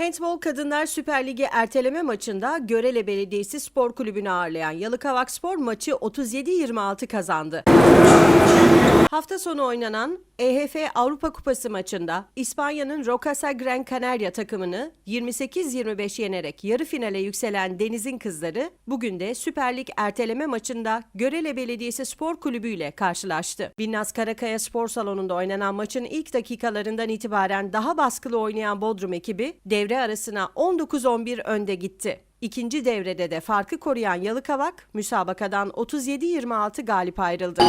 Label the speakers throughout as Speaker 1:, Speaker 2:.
Speaker 1: Handball Kadınlar Süper Ligi erteleme maçında Görele Belediyesi Spor Kulübü'nü ağırlayan Yalıkavak Spor maçı 37-26 kazandı. Hafta sonu oynanan EHF Avrupa Kupası maçında İspanya'nın Rocasa Gran Canaria takımını 28-25 yenerek yarı finale yükselen Deniz'in kızları bugün de Süper Lig erteleme maçında Görele Belediyesi Spor Kulübü ile karşılaştı. Binnaz Karakaya Spor Salonu'nda oynanan maçın ilk dakikalarından itibaren daha baskılı oynayan Bodrum ekibi devre arasına 19-11 önde gitti. İkinci devrede de farkı koruyan Yalıkavak müsabakadan 37-26 galip ayrıldı.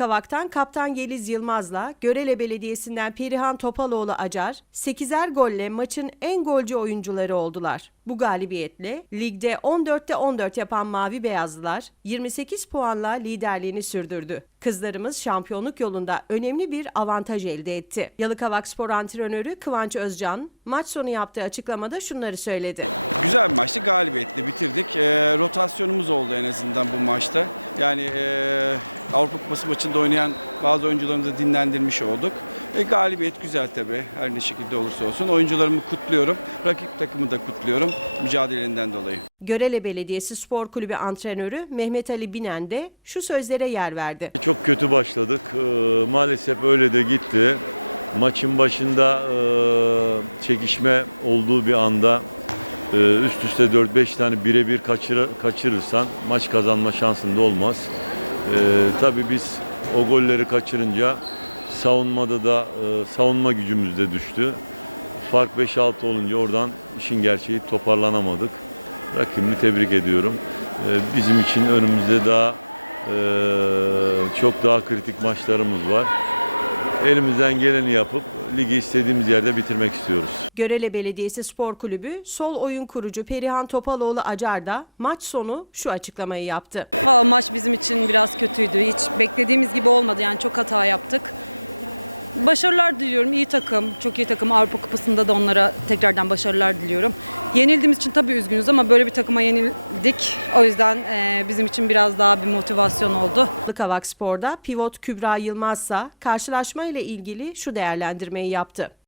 Speaker 1: Kavak'tan Kaptan Yeliz Yılmaz'la Görele Belediyesi'nden Perihan Topaloğlu Acar 8'er golle maçın en golcü oyuncuları oldular. Bu galibiyetle ligde 14'te 14 yapan Mavi Beyazlılar 28 puanla liderliğini sürdürdü. Kızlarımız şampiyonluk yolunda önemli bir avantaj elde etti. Yalıkavak Spor Antrenörü Kıvanç Özcan maç sonu yaptığı açıklamada şunları söyledi. Görele Belediyesi Spor Kulübü antrenörü Mehmet Ali Binen de şu sözlere yer verdi. Görele Belediyesi Spor Kulübü sol oyun kurucu Perihan Topaloğlu Acar da maç sonu şu açıklamayı yaptı. Kavak Spor'da pivot Kübra Yılmazsa karşılaşma ile ilgili şu değerlendirmeyi yaptı.